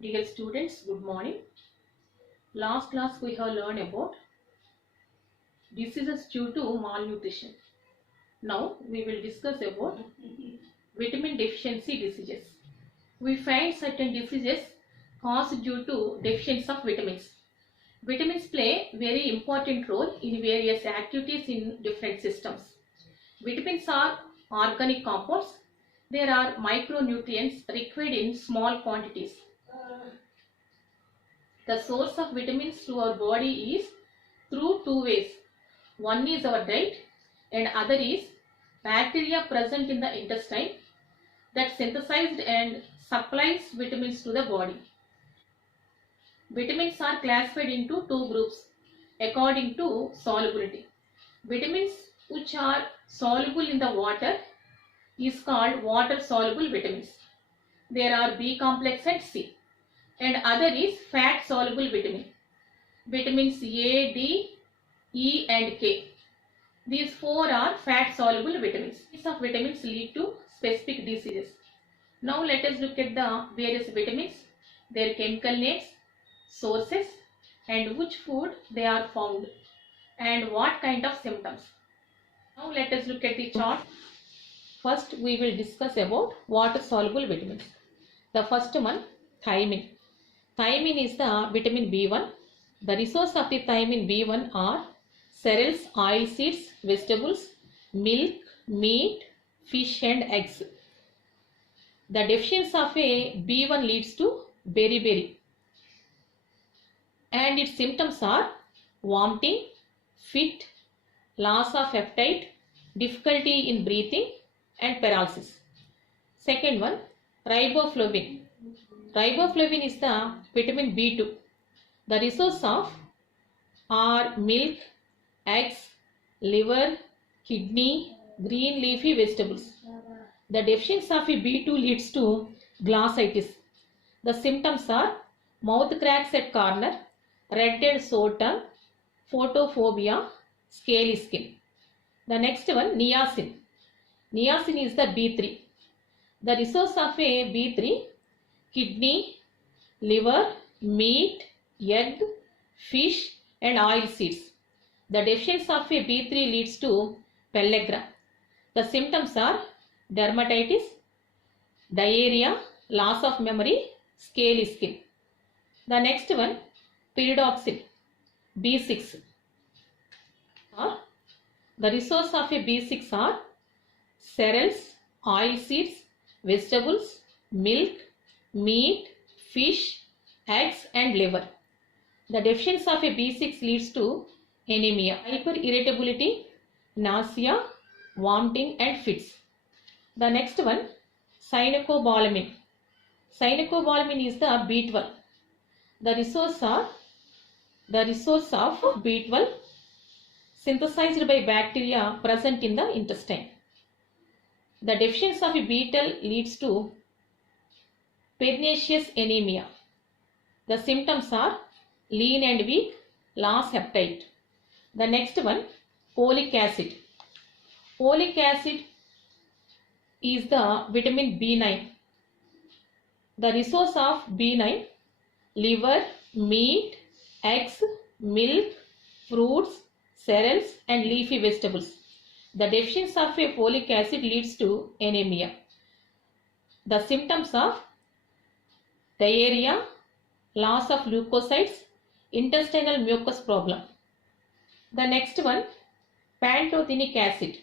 Dear students, good morning. Last class we have learned about diseases due to malnutrition. Now we will discuss about vitamin deficiency diseases. We find certain diseases caused due to deficiency of vitamins. Vitamins play very important role in various activities in different systems. Vitamins are organic compounds. There are micronutrients required in small quantities. The source of vitamins to our body is through two ways. One is our diet and other is bacteria present in the intestine that synthesized and supplies vitamins to the body. Vitamins are classified into two groups according to solubility. Vitamins which are soluble in the water is called water soluble vitamins. There are B complex and C. And other is fat soluble vitamin. Vitamins A, D, E and K. These four are fat soluble vitamins. These of vitamins lead to specific diseases. Now let us look at the various vitamins, their chemical names, sources and which food they are found and what kind of symptoms. Now let us look at the chart. First we will discuss about water soluble vitamins. The first one, thiamine. Thiamine is the vitamin B1. The resource of the thiamine B1 are cereals, oil seeds, vegetables, milk, meat, fish and eggs. The deficiency of a B1 leads to beriberi and its symptoms are vomiting, fit, loss of appetite, difficulty in breathing and paralysis. Second one, riboflavin. Riboflavin is the vitamin B2. The resource of are milk, eggs, liver, kidney, green leafy vegetables. The deficiency of a B2 leads to glossitis. The symptoms are mouth cracks at corner, red and sore tongue, photophobia, scaly skin. The next one, niacin. Niacin is the B3. The resource of a B3, kidney, liver, meat, egg, fish and oil seeds. The deficiency of a B3 leads to pellagra. The symptoms are dermatitis, diarrhea, loss of memory, scaly skin. The next one, pyridoxine, B6. The resource of a B6 are cereals, oil seeds, vegetables, milk, meat, fish, eggs and liver. The deficiency of a B6 leads to anemia, hyperirritability, nausea, vomiting and fits. The next one, cyanocobalamin. Cyanocobalamin is the B12. The resource of B12 synthesized by bacteria present in the intestine. The deficiency of a B12 leads to pernicious anemia. The symptoms are lean and weak, loss appetite. The next one, folic acid. Folic acid is the vitamin B9. The resource of B9, liver, meat, eggs, milk, fruits, cereals and leafy vegetables. The deficiency of a folic acid leads to anemia. The symptoms of diarrhea, loss of leukocytes, intestinal mucus problem. The next one, pantothenic acid.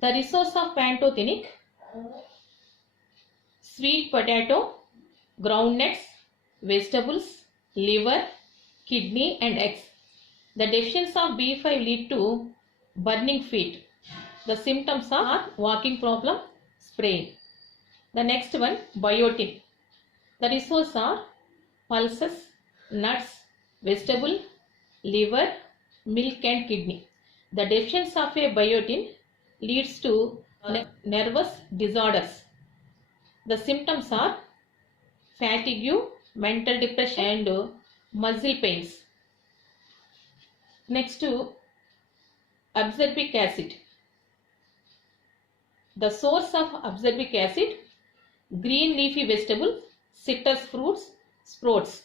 The resource of pantothenic, sweet potato, groundnuts, vegetables, liver, kidney and eggs. The deficiency of B5 lead to burning feet. The symptoms are walking problem, sprain. The next one, biotin. The resource are pulses, nuts, vegetable, liver, milk and kidney. The deficiency of a biotin leads to nervous disorders. The symptoms are fatigue, mental depression and muscle pains. Next to absorbic acid. The source of absorbic acid, green leafy vegetables citrus fruits, sprouts.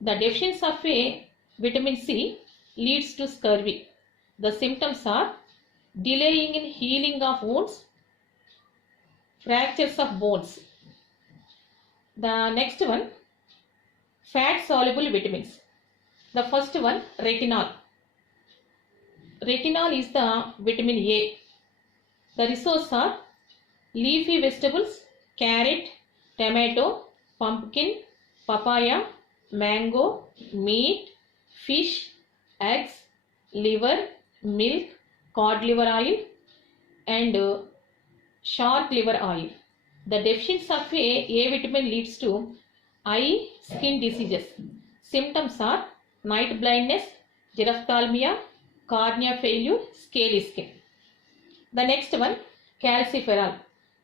The deficiency of a vitamin C leads to scurvy. The symptoms are delaying in healing of wounds, fractures of bones. The next one, fat soluble vitamins. The first one, retinol. Retinol is the vitamin A. The resources are leafy vegetables, carrot, tomato, pumpkin, papaya, mango, meat, fish, eggs, liver, milk, cod liver oil, and shark liver oil. The deficiency of A vitamin leads to eye skin diseases. Symptoms are night blindness, gyrostalmia, cornea failure, scaly skin. The next one, calciferol.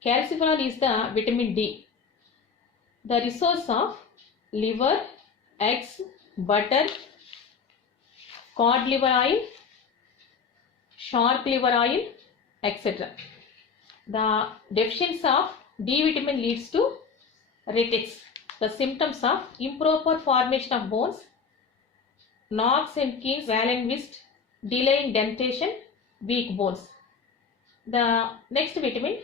Calciferol is the vitamin D. The resource of liver, eggs, butter, cod liver oil, shark liver oil, etc. The deficiency of D vitamin leads to retics. The symptoms of improper formation of bones, Knox and Keene Wallenwist, delay in dentation, weak bones. The next vitamin,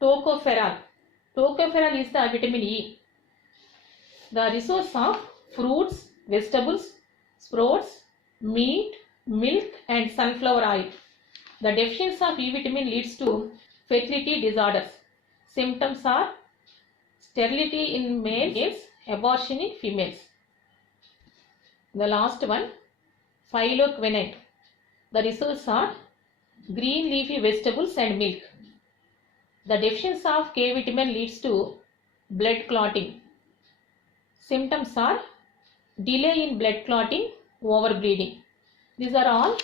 tocopherol. Tocopherol is the vitamin E. The resource of fruits, vegetables, sprouts, meat, milk and sunflower oil. The deficiency of E vitamin leads to fertility disorders. Symptoms are sterility in males, abortion in females. The last one, phyloquinine. The resources are green leafy vegetables and milk. The deficiency of K vitamin leads to blood clotting. Symptoms are delay in blood clotting, overbleeding. These are all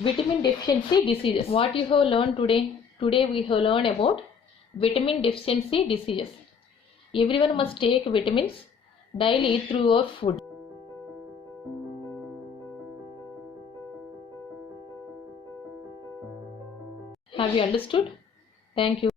vitamin deficiency diseases. What you have learned today? Today we have learned about vitamin deficiency diseases. Everyone must take vitamins daily through your food. Have you understood? Thank you.